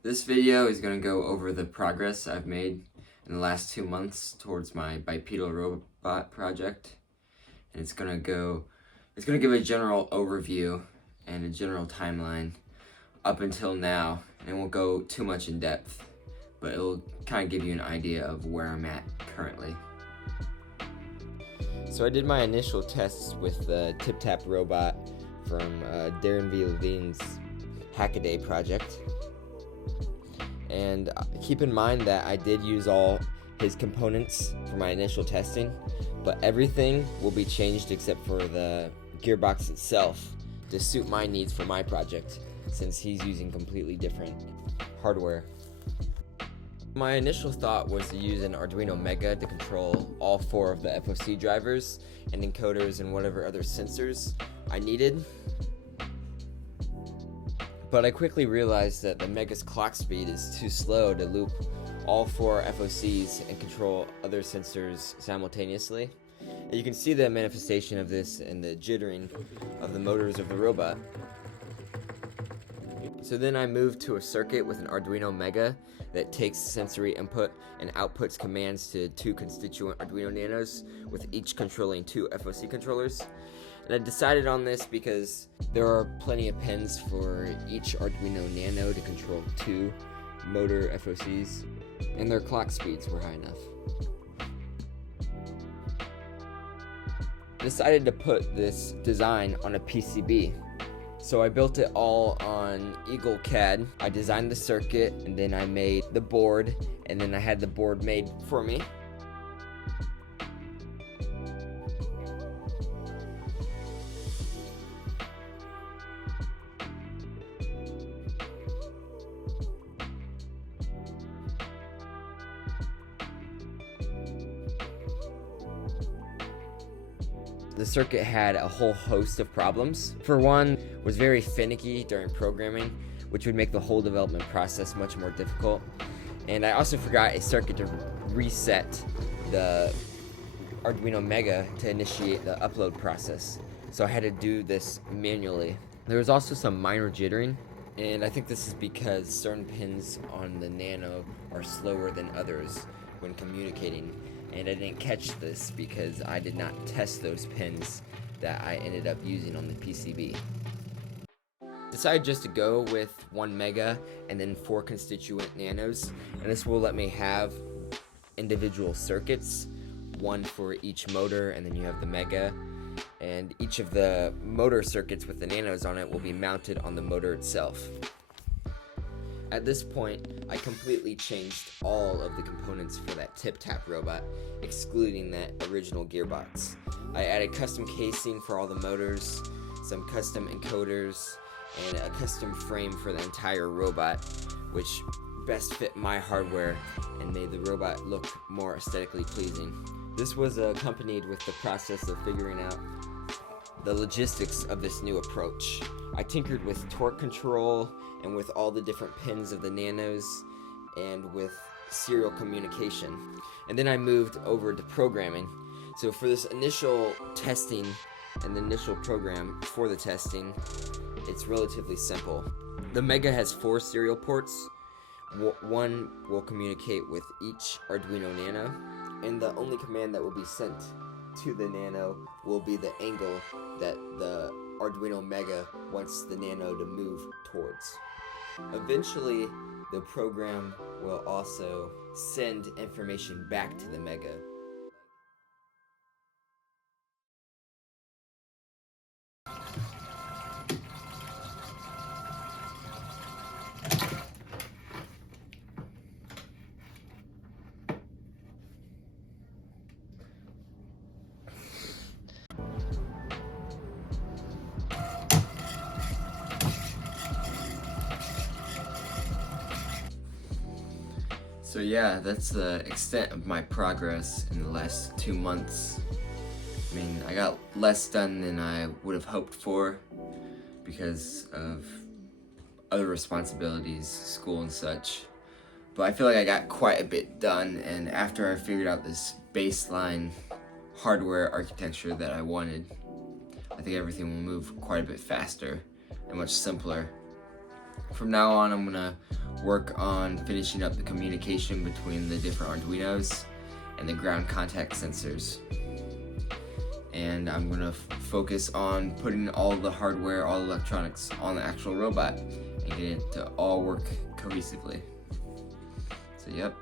This video is going to go over the progress I've made in the last 2 months towards my bipedal robot project. And it's going to give a general overview and a general timeline up until now. And it won't go too much in depth, but it'll kind of give you an idea of where I'm at currently. So I did my initial tests with the Tip-Tap robot from Darren V. Levine's Hackaday project. And keep in mind that I did use all his components for my initial testing, but everything will be changed except for the gearbox itself to suit my needs for my project, since he's using completely different hardware. My initial thought was to use an Arduino Mega to control all 4 of the FOC drivers and encoders and whatever other sensors I needed. But I quickly realized that the Mega's clock speed is too slow to loop all 4 FOCs and control other sensors simultaneously. And you can see the manifestation of this in the jittering of the motors of the robot. So then I moved to a circuit with an Arduino Mega that takes sensory input and outputs commands to 2 constituent Arduino Nanos, with each controlling 2 FOC controllers. And I decided on this because there are plenty of pins for each Arduino Nano to control 2 motor FOCs, and their clock speeds were high enough. I decided to put this design on a PCB. So I built it all on Eagle CAD. I designed the circuit, and then I made the board, and then I had the board made for me. The circuit had a whole host of problems. For one, it was very finicky during programming, which would make the whole development process much more difficult. And I also forgot a circuit to reset the Arduino Mega to initiate the upload process. So I had to do this manually. There was also some minor jittering, and I think this is because certain pins on the Nano are slower than others when communicating. And I didn't catch this because I did not test those pins that I ended up using on the PCB. Decided just to go with 1 Mega and then 4 constituent Nanos, and this will let me have individual circuits, 1 for each motor, and then you have the Mega, and each of the motor circuits with the Nanos on it will be mounted on the motor itself. At this point, I completely changed all of the components for that Tip-Tap robot, excluding that original gearbox. I added custom casing for all the motors, some custom encoders, and a custom frame for the entire robot, which best fit my hardware and made the robot look more aesthetically pleasing. This was accompanied with the process of figuring out the logistics of this new approach. I tinkered with torque control and with all the different pins of the Nanos and with serial communication. And then I moved over to programming. So for this initial testing and the initial program for the testing, it's relatively simple. The Mega has 4 serial ports. 1 will communicate with each Arduino Nano, and the only command that will be sent to the Nano will be the angle that the Arduino Mega wants the Nano to move towards. Eventually, the program will also send information back to the Mega. So yeah, that's the extent of my progress in the last 2 months. I mean, I got less done than I would have hoped for because of other responsibilities, school and such. But I feel like I got quite a bit done, and after I figured out this baseline hardware architecture that I wanted, I think everything will move quite a bit faster and much simpler. From now on, I'm gonna work on finishing up the communication between the different Arduinos and the ground contact sensors. And I'm going to focus on putting all the hardware, all the electronics on the actual robot and get it to all work cohesively. So yep.